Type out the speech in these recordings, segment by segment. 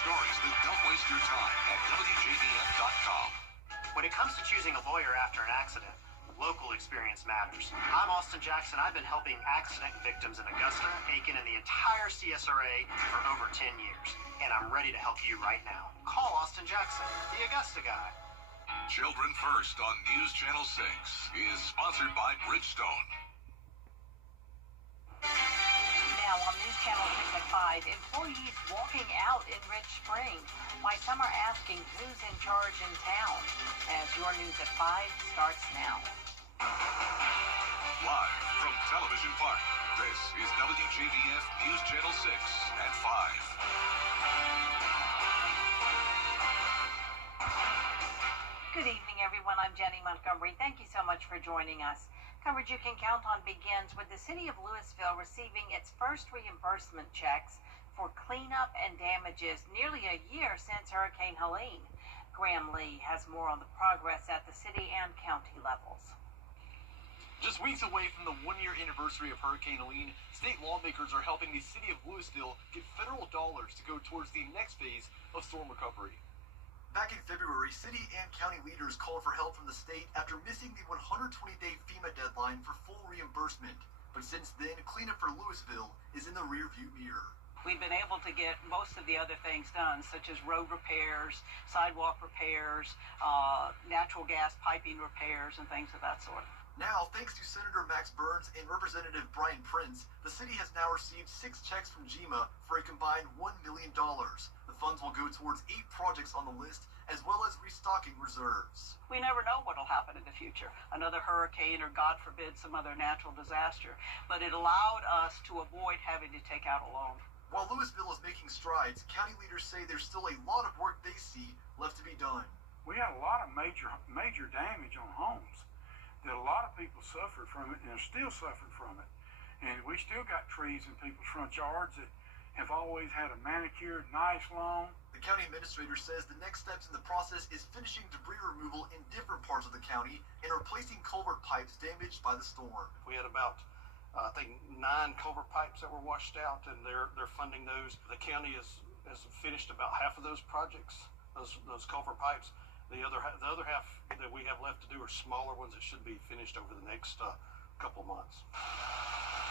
Stories that don't waste your time at WJBF.com. When it comes to choosing a lawyer after an accident, local experience matters. I'm Austin Jackson. I've been helping accident victims in Augusta, Aiken, and the entire CSRA for over 10 years. And I'm ready to help you right now. Call Austin Jackson, the Augusta guy. Children First on News Channel 6 is sponsored by Bridgestone. Now on News Channel 6 at 5, employees walking out in Rich Spring. Why some are asking who's in charge in town. As your News at 5 starts now. Live from Television Park, this is WJBF News Channel 6 at 5. Good evening, everyone. I'm Jenny Montgomery. Thank you so much for joining us. Coverage you can count on begins with the city of Louisville receiving its first reimbursement checks for cleanup and damages nearly a year since Hurricane Helene. Graham Lee has more on the progress at the city and county levels. Just weeks away from the one-year anniversary of Hurricane Helene, state lawmakers are helping the city of Louisville get federal dollars to go towards the next phase of storm recovery. Back in February, city and county leaders called for help from the state after missing the 120-day FEMA deadline for full reimbursement. But since then, cleanup for Louisville is in the rearview mirror. We've been able to get most of the other things done, such as road repairs, sidewalk repairs, natural gas piping repairs, and things of that sort. Now, thanks to Senator Max Burns and Representative Brian Prince, the city has now received 6 checks from GEMA for a combined $1 million. The funds will go towards 8 projects on the list, as well as restocking reserves. We never know what will happen in the future, another hurricane or, God forbid, some other natural disaster. But it allowed us to avoid having to take out a loan. While Louisville is making strides, county leaders say there's still a lot of work they see left to be done. We had a lot of major damage on homes that a lot of people suffered from it and are still suffering from it. And we still got trees in people's front yards that have always had a manicured, nice lawn. The county administrator says the next steps in the process is finishing debris removal in different parts of the county and replacing culvert pipes damaged by the storm. We had about I think 9 culvert pipes that were washed out, and they're funding those. The county has finished about half of those projects, those culvert pipes. The other half that we have left to do are smaller ones that should be finished over the next couple months.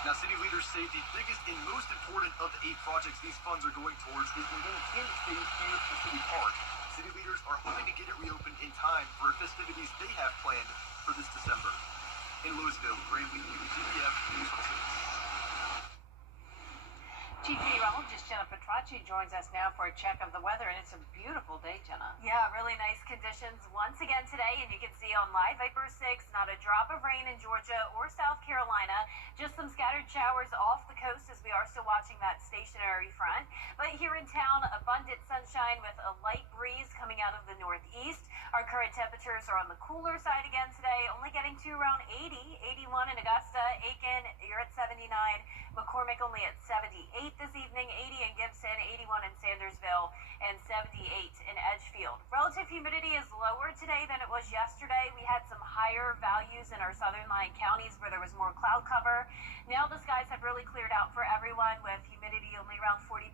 Now, city leaders say the biggest and most important of the 8 projects these funds are going towards is the Independence Day here at the city park. City leaders are hoping to get it reopened in time for festivities they have planned for this December. In Louisville, Graham Lee, WJBF News 6. Chief Meteorologist Jenna Petracci joins us now for a check of the weather, and it's a beautiful day, Jenna. Yeah, really nice conditions once again today, and you can see on Live Viper 6, not a drop of rain in Georgia or South Carolina, just some scattered showers off the coast as we are still watching that stationary front. But here in town, abundant sunshine with a light breeze coming out of the northeast. Our current temperatures are on the cooler side again today, only getting to around 80, 81 in Augusta, Aiken, you're at 79, McCormick only at 78 this evening, 80 in Gibson, 81 in Sandersville, and 78 in Edgefield. Relative humidity is lower today than it was yesterday. We had some higher values in our southern line counties where there was more cloud cover. Now the skies have really cleared out for everyone with humidity only around 40%.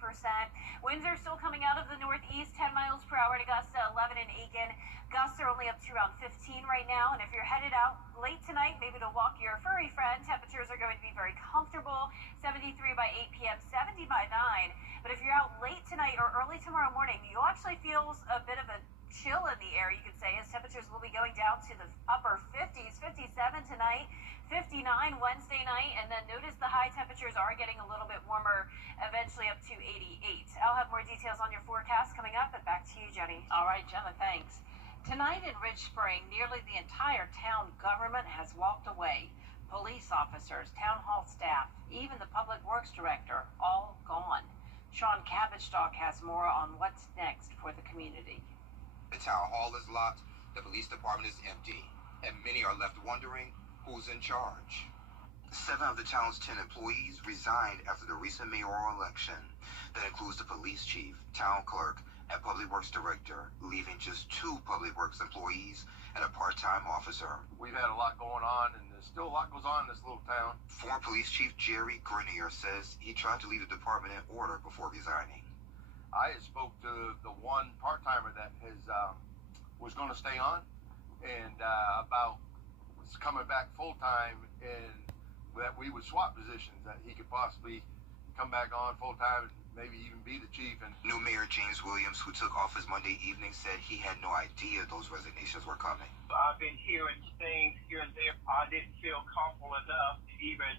Winds are still coming out of the northeast, 10 miles per hour in Augusta, 11 in Aiken. Gusts are only up to around 15 right now, and if you're headed out late tonight, maybe to walk your furry friend, temperatures are going to be very comfortable, 73 by 8 p.m., 70 by 9. But if you're out late tonight or early tomorrow morning, you'll actually feel a bit of a chill in the air, you could say, as temperatures will be going down to the upper 50s, 57 tonight, 59 Wednesday night, and then notice the high temperatures are getting a little bit warmer, eventually up to 88. I'll have more details on your forecast coming up, but back to you, Jenny. All right, Jenna, thanks. Tonight in Rich Spring, nearly the entire town government has walked away. Police officers, town hall staff, even the public works director, all gone. Sean Cabbage-Stalk has more on what's next for the community. The town hall is locked, the police department is empty, and many are left wondering who's in charge. 7 of the town's 10 employees resigned after the recent mayoral election. That includes the police chief, town clerk, and public works director, leaving just 2 public works employees and a part-time officer. We've had a lot going on, and there's still a lot goes on in this little town. Former police chief Jerry Grenier says he tried to leave the department in order before resigning. I had spoke to the one part-timer that was going to stay on, and about coming back full-time, and that we would swap positions, that he could possibly come back on full-time and maybe even be the chief. And New Mayor James Williams, who took office Monday evening, said he had no idea those resignations were coming. I've been hearing things here and there. I didn't feel comfortable enough to even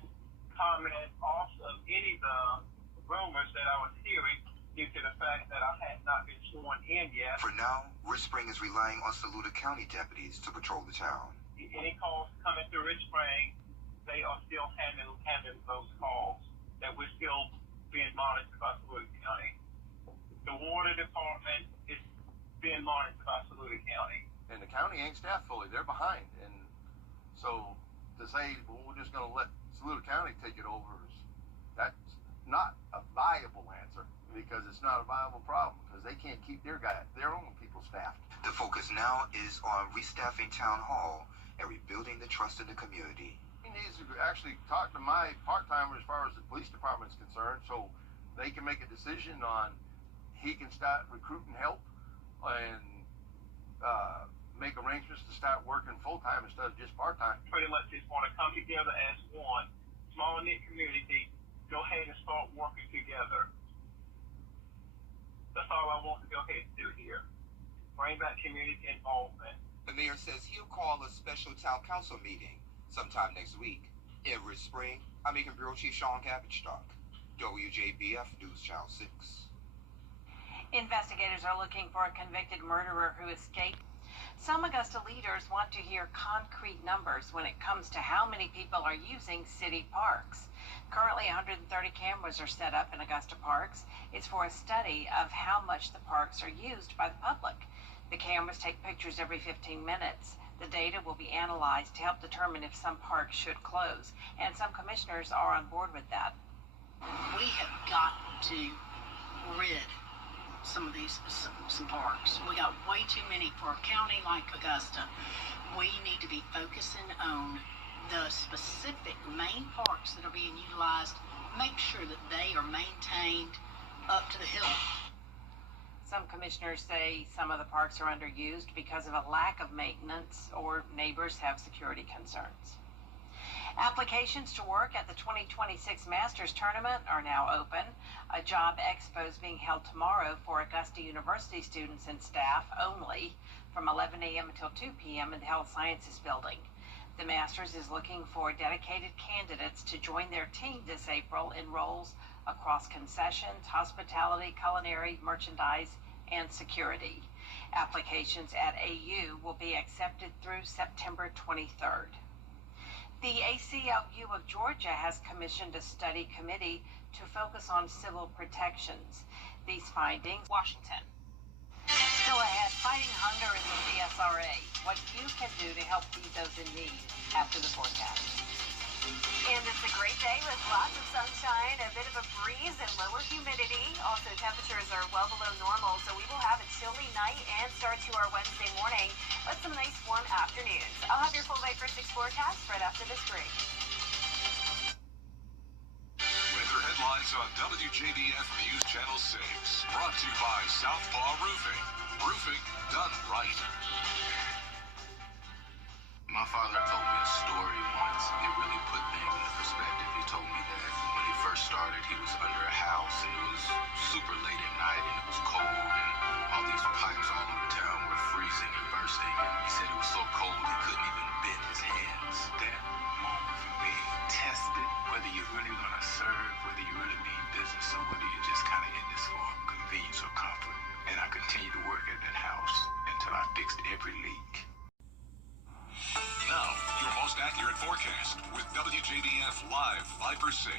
comment off of any of the rumors that I was hearing due to the fact that I had not been sworn in yet. For now, Rich Spring is relying on Saluda County deputies to patrol the town. Any calls coming through Rich Spring, they are still handling those calls, that we're still being monitored by Saluda County. The water department is being monitored by Saluda County. And the county ain't staffed fully. They're behind. And so to say, well, we're just going to let Saluda County take it over, that's not a viable answer, because it's not a viable problem, because they can't keep their own people staffed. The focus now is on restaffing Town Hall and rebuilding the trust in the community. He needs to actually talk to my part-timer as far as the police department is concerned, so they can make a decision on he can start recruiting help and make arrangements to start working full-time instead of just part-time. Pretty much just want to come together as one small-knit community, go ahead and start working together. That's all I want to go ahead and do here. Bring back community involvement. The mayor says he'll call a special town council meeting sometime next week. In Rich Spring, I'm Aiken Bureau Chief Sean Cabbage-Stock, WJBF News Channel 6. Investigators are looking for a convicted murderer who escaped. Some Augusta leaders want to hear concrete numbers when it comes to how many people are using city parks. Currently, 130 cameras are set up in Augusta parks. It's for a study of how much the parks are used by the public. The cameras take pictures every 15 minutes. The data will be analyzed to help determine if some parks should close, and some commissioners are on board with that. We have got to rid some of these some parks. We got way too many for a county like Augusta. We need to be focusing on the specific main parks that are being utilized. Make sure that they are maintained up to the hilt. Some commissioners say some of the parks are underused because of a lack of maintenance or neighbors have security concerns. Applications to work at the 2026 Masters Tournament are now open. A job expo is being held tomorrow for Augusta University students and staff only from 11 a.m. until 2 p.m. in the Health Sciences Building. The Masters is looking for dedicated candidates to join their team this April in roles across concessions, hospitality, culinary, merchandise, and security. Applications at AU will be accepted through September 23rd. The ACLU of Georgia has commissioned a study committee to focus on civil protections. These findings, Washington. Still ahead, fighting hunger in the CSRA. What you can do to help feed those in need after the forecast. And it's a great day with lots of sunshine, a bit of a breeze, and lower humidity. Also, temperatures are well below normal, so we will have a chilly night and start to our Wednesday morning with some nice warm afternoons. I'll have your full Viper 6 forecast right after this break. Weather headlines on WJBF News Channel 6. Brought to you by Southpaw Roofing. Roofing done right. My father told me a story once. It really put things into perspective. He told me that when he first started, he was under a house and it was super late at night and it was cold and all these pipes all over town were freezing and bursting. And he said it was so cold he couldn't even bend his hands. That moment for me tested whether you're really going to serve, whether you really mean business, or whether you're just kind of in this for convenience or comfort. And I continued to work at that house until I fixed every leak. Now, your most accurate forecast with WJBF Live Viper 6.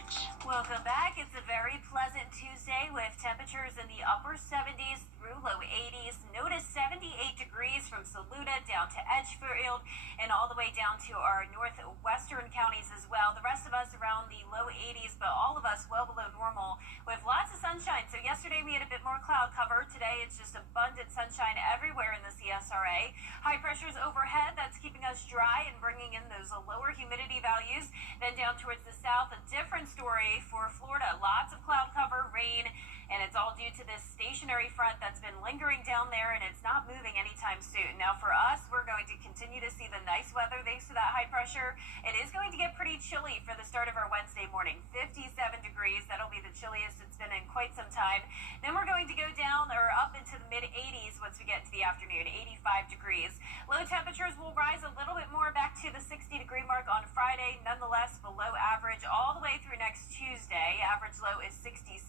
Welcome back. It's a very pleasant Tuesday with temperatures in the upper 70s through low 80s. Notice 78 degrees from Saluda down to Edgefield and all the way down to our northwestern counties as well. The rest of us around the low 80s, but all of us well below normal with lots of sunshine. So yesterday we had a bit more cloud cover. Today it's just abundant sunshine everywhere in the CSRA. High pressures overhead. That's keeping us dry and bringing in those lower humidity values. Then down towards the south, a different story for Florida. Lots of cloud cover, rain, and it's all due due to this stationary front that's been lingering down there, and it's not moving anytime soon. Now for us, we're going to continue to see the nice weather thanks to that high pressure. It is going to get pretty chilly for the start of our Wednesday morning. 57 degrees. That'll be the chilliest it's been in quite some time. Then we're going to go down or up into the mid-80s once we get to the afternoon, 85 degrees. Low temperatures will rise a little bit more back to the 60-degree mark on Friday, nonetheless below average all the way through next Tuesday. Average low is 67.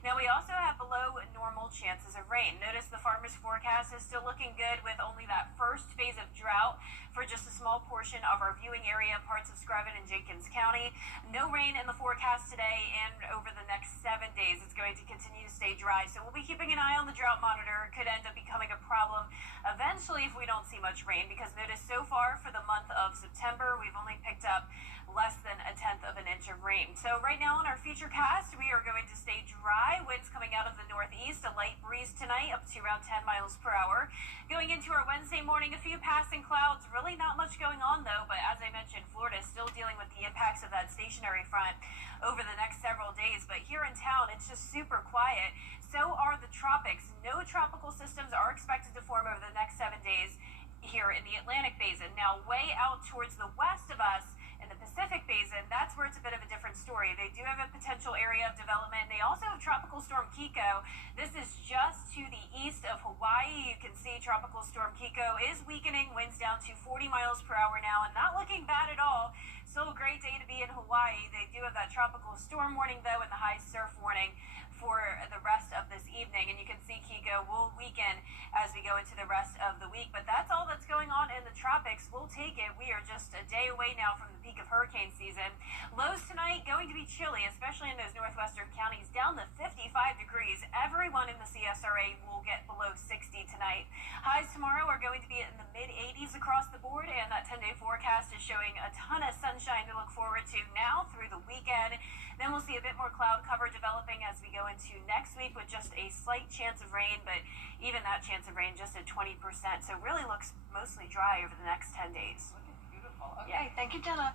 Now we also have below normal chances of rain. Notice the farmer's forecast is still looking good with only that first phase of drought for just a small portion of our viewing area, parts of Screven and Jenkins County. No rain in the forecast today, and over the next 7 days it's going to continue to stay dry. So we'll be keeping an eye on the drought monitor. It could end up becoming a problem eventually if we don't see much rain, because notice so far for the month of September we've only picked up less than 1/10 of an inch of rain. So right now on our futurecast, we are going to stay dry. Winds coming out of the northeast, a light breeze tonight up to around 10 miles per hour. Going into our Wednesday morning, a few passing clouds. Really not much going on though, but as I mentioned, Florida is still dealing with the impacts of that stationary front over the next several days. But here in town, it's just super quiet. So are the tropics. No tropical systems are expected to form over the next 7 days here in the Atlantic Basin. Now, way out towards the west of us, in the Pacific Basin, that's where it's a bit of a different story. They do have a potential area of development. They also have Tropical Storm Kiko. This is just to the east of Hawaii. You can see Tropical Storm Kiko is weakening, winds down to 40 miles per hour now, and not looking bad at all. Still a great day to be in Hawaii. They do have that tropical storm warning, though, and the high surf warning for the rest of this evening. And you can see Kiko will weaken as we go into the rest of the week. But that's all that's going on in the tropics. We'll take it. We are just a day away now from the peak of hurricane season. Lows tonight going to be chilly, especially in those northwestern counties, down to 55 degrees. Everyone in the CSRA will get below 60 tonight. Highs tomorrow are going to be in the mid-80s across the board, and that 10-day forecast is showing a ton of sunshine to look forward to now through the weekend. Then we'll see a bit more cloud cover developing as we go into next week with just a slight chance of rain, but even that chance of rain just at 20%. So it really looks mostly dry over the next 10 days. Beautiful. Okay, thank you, Jenna.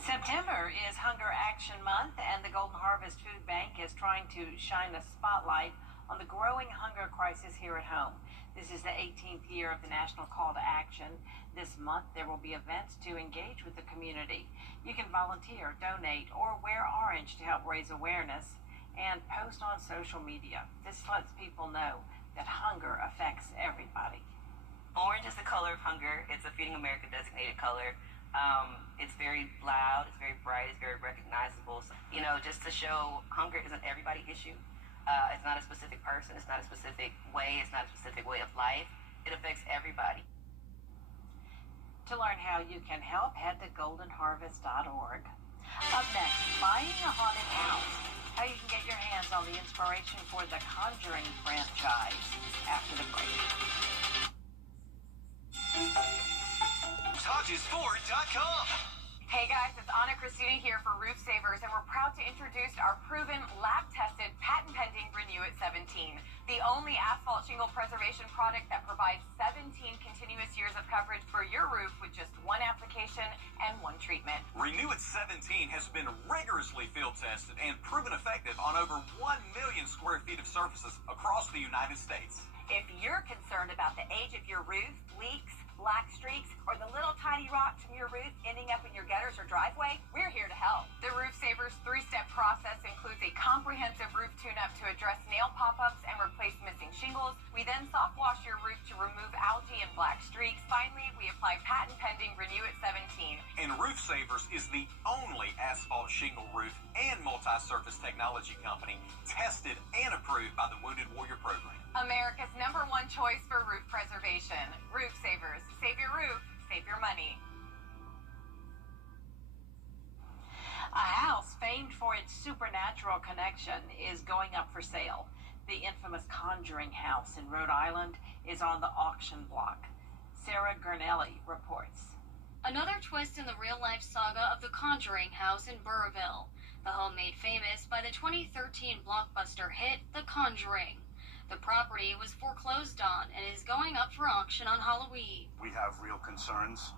September is Hunger Action Month, and the Golden Harvest Food Bank is trying to shine a spotlight on the growing hunger crisis here at home. This is the 18th year of the National Call to Action. This month, there will be events to engage with the community. You can volunteer, donate, or wear orange to help raise awareness, and post on social media. This lets people know that hunger affects everybody. Orange is the color of hunger. It's a Feeding America designated color. It's very loud, it's very bright, it's very recognizable. So, you know, just to show hunger isn't everybody's issue. It's not a specific person, it's not a specific way, it's not a specific way of life. It affects everybody. To learn how you can help, head to goldenharvest.org. Up next, buying a haunted house. How you can get your hands on the inspiration for the Conjuring franchise after the break. Hodgesford.com. Hey guys, it's Anna Christina here for Roof Savers, and we're proud to introduce our proven, lab-tested, patent-pending Renew It 17, the only asphalt shingle preservation product that provides 17 continuous years of coverage for your roof with just one application and one treatment. Renew It 17 has been rigorously field tested and proven effective on over 1 million square feet of surfaces across the United States. If you're concerned about the age of your roof, leaks, black streaks, or the little tiny rocks from your roof ending up in your gutters or driveway, we're here to help. The Roof Savers 3-step process includes a comprehensive roof tune-up to address nail pop-ups and replace missing shingles. We then soft wash your roof to remove algae and black streaks. Finally, we apply patent-pending Renew It 17. And Roof Savers is the only asphalt shingle roof and multi-surface technology company tested and approved by the Wounded Warrior Program. America's #1 choice for roof preservation. Roof Savers. Save your roof, save your money. A house famed for its supernatural connection is going up for sale. The infamous Conjuring House in Rhode Island is on the auction block. Sarah Gurnelli reports. Another twist in the real-life saga of the Conjuring House in Burrillville. The home made famous by the 2013 blockbuster hit, The Conjuring. The property was foreclosed on and is going up for auction on Halloween. We have real concerns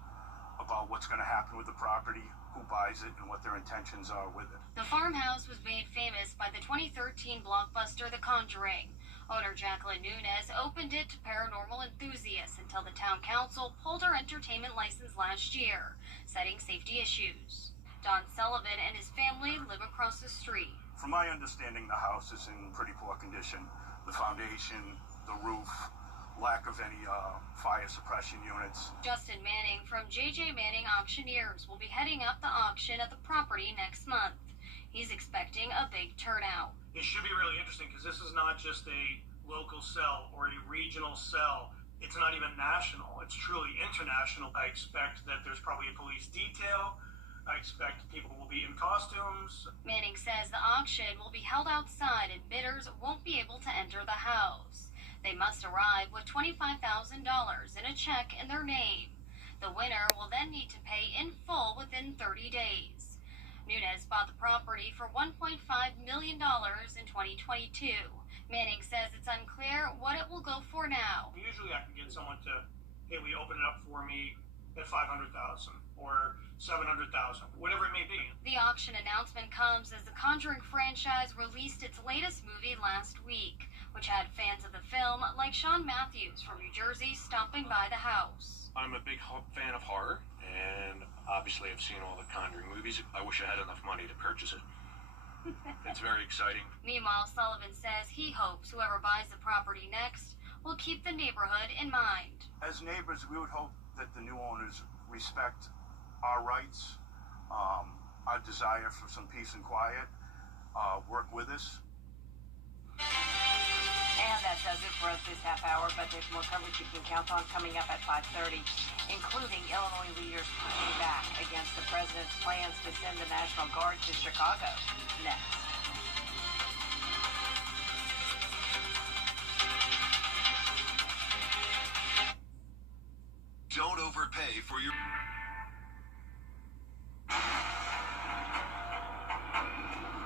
about what's going to happen with the property. who buys it and what their intentions are with it. The farmhouse was made famous by the 2013 blockbuster The Conjuring. Owner Jacqueline Nunez opened it to paranormal enthusiasts until the town council pulled her entertainment license last year, citing safety issues. Don Sullivan and his family live across the street. From my understanding, the house is in pretty poor condition. The foundation, the roof, lack of any fire suppression units. Justin Manning from JJ Manning Auctioneers will be heading up the auction at the property next month. He's expecting a big turnout. It should be really interesting because this is not just a local sell or a regional sell. It's not even national. It's truly international. I expect that there's probably a police detail. I expect people will be in costumes. Manning says the auction will be held outside and bidders won't be able to enter the house. They must arrive with $25,000 in a check in their name. The winner will then need to pay in full within 30 days. Nunez bought the property for $1.5 million in 2022. Manning says it's unclear what it will go for now. Usually I can get someone to, hey, will you open it up for me at $500,000 or $700,000, whatever it may be. The auction announcement comes as the Conjuring franchise released its latest movie last week, which had fans of the film like Sean Matthews from New Jersey stopping by the house. I'm a big fan of horror, and obviously I've seen all the Conjuring movies. I wish I had enough money to purchase it. It's very exciting. Meanwhile, Sullivan says he hopes whoever buys the property next will keep the neighborhood in mind. As neighbors, we would hope that the new owners respect our rights, our desire for some peace and quiet, work with us. And that does it for us this half hour, but there's more coverage you can count on coming up at 5:30, including Illinois leaders pushing back against the president's plans to send the National Guard to Chicago. Next. Don't overpay for your...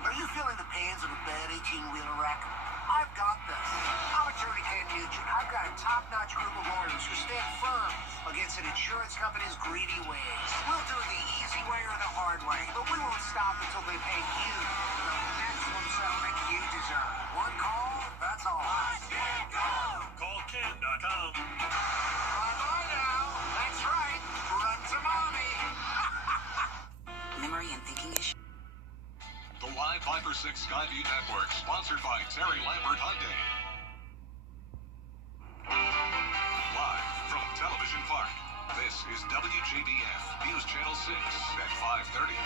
Are you feeling the pains of a bad 18-wheeler wreck? I've got this. I'm attorney Ken Nugent. I've got a top-notch group of lawyers who stand firm against an insurance company's greedy ways. We'll do it the easy way or the hard way, but we won't stop until they pay you the maximum settlement you deserve. One call, that's all. Call Ken.com. Bye-bye now. That's right. Run to mommy. Memory and thinking issue. The Live Viper 6 Skyview Network, sponsored by Terry Lambert Hyundai. Live from Television Park, this is WJBF News Channel 6 at 5:30.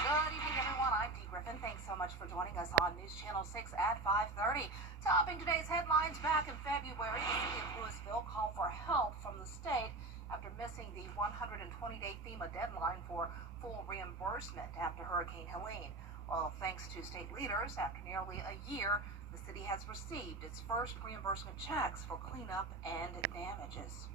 Good evening, everyone. I'm Dee Griffin. Thanks so much for joining us on News Channel 6 at 5:30. Topping today's headlines, back in February, the city of Louisville called for help from the state after missing the 120-day FEMA deadline for full reimbursement after Hurricane Helene. Well, thanks to state leaders, after nearly a year, the city has received its first reimbursement checks for cleanup and damages.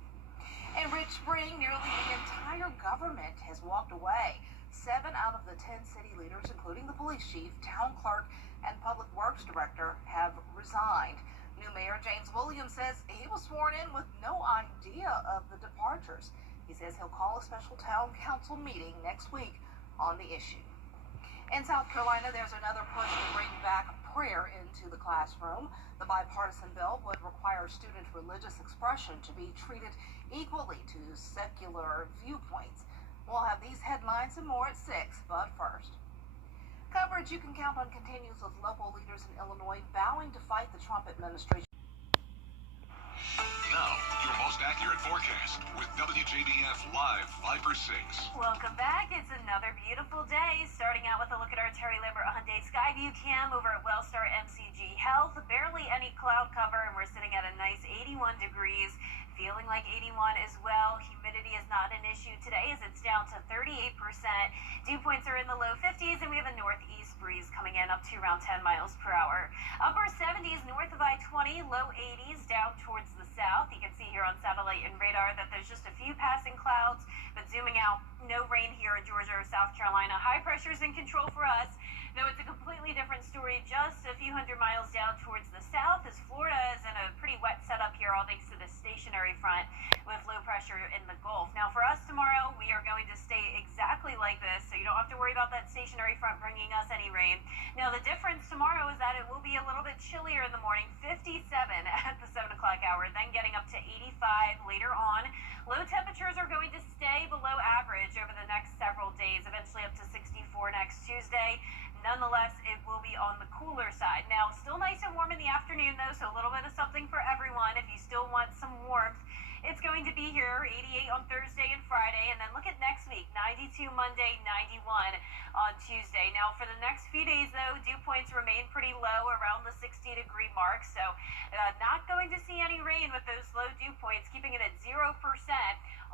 In Rich Spring, nearly the entire government has walked away. 7 out of the 10 city leaders, including the police chief, town clerk, and public works director, have resigned. New Mayor James Williams says he was sworn in with no idea of the departures. He says he'll call a special town council meeting next week on the issue. In South Carolina, there's another push to bring back prayer into the classroom. The bipartisan bill would require student religious expression to be treated equally to secular viewpoints. We'll have these headlines and more at 6, but first. Coverage you can count on continues with local leaders in Illinois vowing to fight the Trump administration. Now, your most accurate forecast with WJBF Live Viper 6. Welcome back. It's another beautiful day. Starting out with a look at our Terry Lambert Hyundai Skyview cam over at Wellstar MCG Health. Barely any cloud cover, and we're sitting at a nice 81 degrees. Feeling like 81 as well. Humidity is not an issue today as it's down to 38%. Dew points are in the low 50s, and we have a northeast breeze coming in up to around 10 miles per hour. Upper 70s north of I-20, low 80s down towards the south. You can see here on satellite and radar that there's just a few passing clouds, but zooming out, no rain here in Georgia or South Carolina. High pressure's in control for us. Though it's a completely different story just a few hundred miles down towards the south, as Florida is in a pretty wet setup here, all thanks to the stationary front with low pressure in the Gulf. Now for us tomorrow, we are going to stay exactly like this, so you don't have to worry about that stationary front bringing us any rain. Now the difference tomorrow is that it will be a little bit chillier in the morning, 57 at the 7 o'clock hour, then getting up to 85 later on. Low temperatures are going to stay below average over the next several days, eventually up to 64 next Tuesday. Nonetheless, it will be on the cooler side. Now, still nice and warm in the afternoon, though, so a little bit of something for everyone if you still want some warmth. It's going to be here, 88 on Thursday and Friday, and then look at next week, 92 Monday, 91 on Tuesday. Now, for the next few days, though, dew points remain pretty low, around the 60-degree mark, so not going to see any rain with those low dew points, keeping it at 0%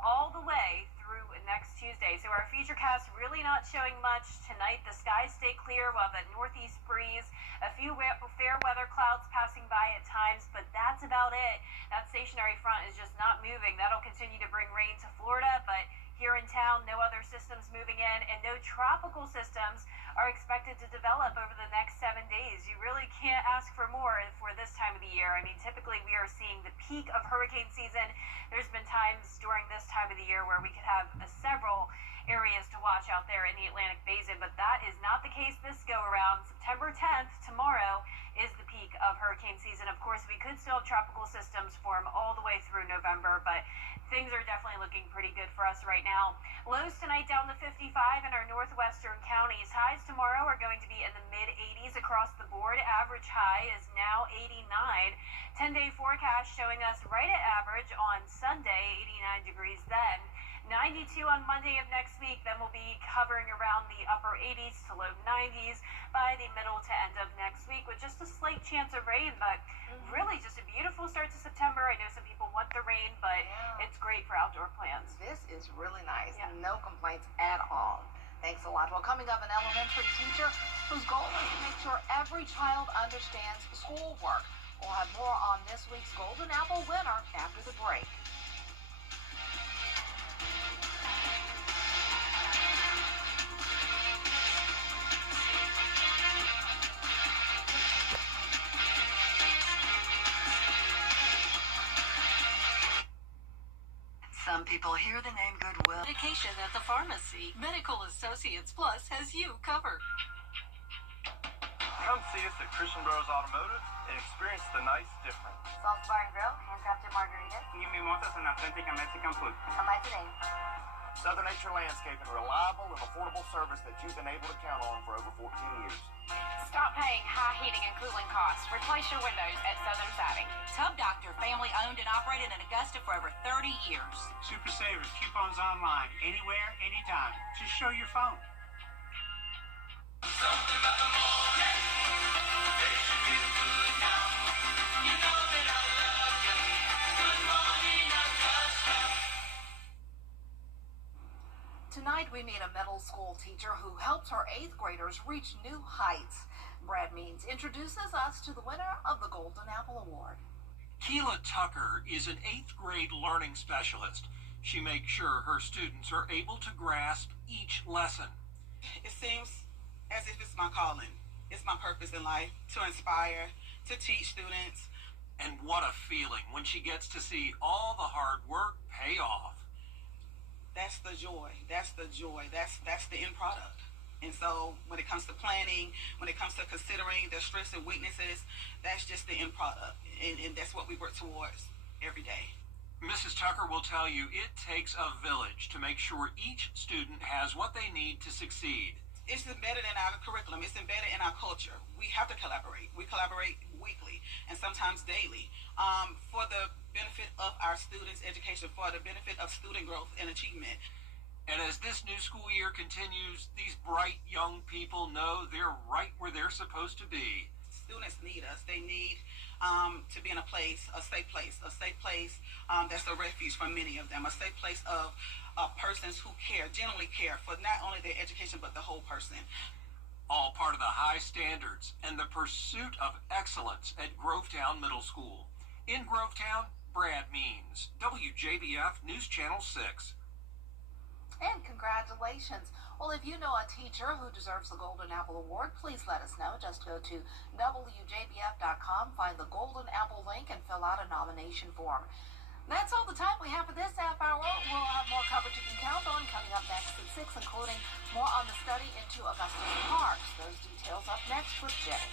all the way through next Tuesday. So our futurecast really not showing much tonight. The skies stay clear. We'll have that northeast breeze, a few fair weather clouds passing by at times, but that's about it. That stationary front is just not moving. That'll continue to bring rain to Florida, but here in town, no other systems moving in, and no tropical systems are expected to develop over the next 7 days. You really can't ask for more for this time of the year. I mean, typically we are seeing the peak of hurricane season. There's been times during this time of the year where we could have several areas to watch out there in the Atlantic Basin, but that is not the case this go around. September 10th, tomorrow, is the peak of hurricane season. Of course, we could still have tropical systems form all the way through November, but things are definitely looking pretty good for us right now. Lows tonight down to 55 in our northwestern counties. Highs tomorrow are going to be in the mid-80s across the board. Average high is now 89. 10-day forecast showing us right at average on Sunday, 89 degrees then. 92 on Monday of next week, then we'll be hovering around the upper 80s to low 90s by the middle to end of next week with just a slight chance of rain, but really just a beautiful start to September. I know some people want the rain, but it's great for outdoor plans. This is really nice. No complaints at all. Thanks a lot. Well, coming up, an elementary teacher whose goal is to make sure every child understands schoolwork. We'll have more on this week's Golden Apple winner after the break. Some people hear the name Goodwill. Medication at the pharmacy. Medical Associates Plus has you covered. Come see us at Christian Brothers Automotive and experience the nice difference. Salsa Bar and Grill, handcrafted margaritas. New mimosas and authentic Mexican food. Come by today. Southern Nature Landscaping, reliable and affordable service that you've been able to count on for over 14 years. Stop paying high heating and cooling costs. Replace your windows at Southern Siding. Tub Doctor, family owned and operated in Augusta for over 30 years. Super Savers, coupons online, anywhere, anytime. Just show your phone. Something about the morning, makes you feel good now. You know that I love you. Good morning, Augusta. Tonight we meet a middle school teacher who helps her 8th graders reach new heights. Brad Means introduces us to the winner of the Golden Apple Award. Keela Tucker is an 8th grade learning specialist. She makes sure her students are able to grasp each lesson. It seems as if it's my calling. It's my purpose in life, to inspire, to teach students. And what a feeling when she gets to see all the hard work pay off. That's the joy. That's the joy. That's the end product. And so when it comes to planning, when it comes to considering their strengths and weaknesses, that's just the end product. And that's what we work towards every day. Mrs. Tucker will tell you it takes a village to make sure each student has what they need to succeed. It's embedded in our curriculum. It's embedded in our culture. We have to collaborate. We collaborate weekly and sometimes daily for the benefit of our students' education, for the benefit of student growth and achievement. And as this new school year continues, these bright young people know they're right where they're supposed to be. Students need us. They need to be in a place, a safe place that's a refuge for many of them, a safe place of persons who care, genuinely care for not only their education, but the whole person. All part of the high standards and the pursuit of excellence at Grovetown Middle School. In Grovetown, Brad Means, WJBF News Channel 6. And congratulations. Well, if you know a teacher who deserves the Golden Apple Award, please let us know. Just go to WJBF.com, find the Golden Apple link, and fill out a nomination form. That's all the time we have for this half hour. We'll have more coverage you can count on coming up next at 6, including more on the study into Augusta's parks. Those details up next with Jenny.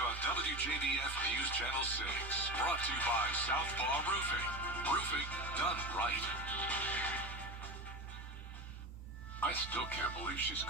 On WJBF News Channel 6. Brought to you by Southpaw Roofing. Roofing done right. I still can't believe she's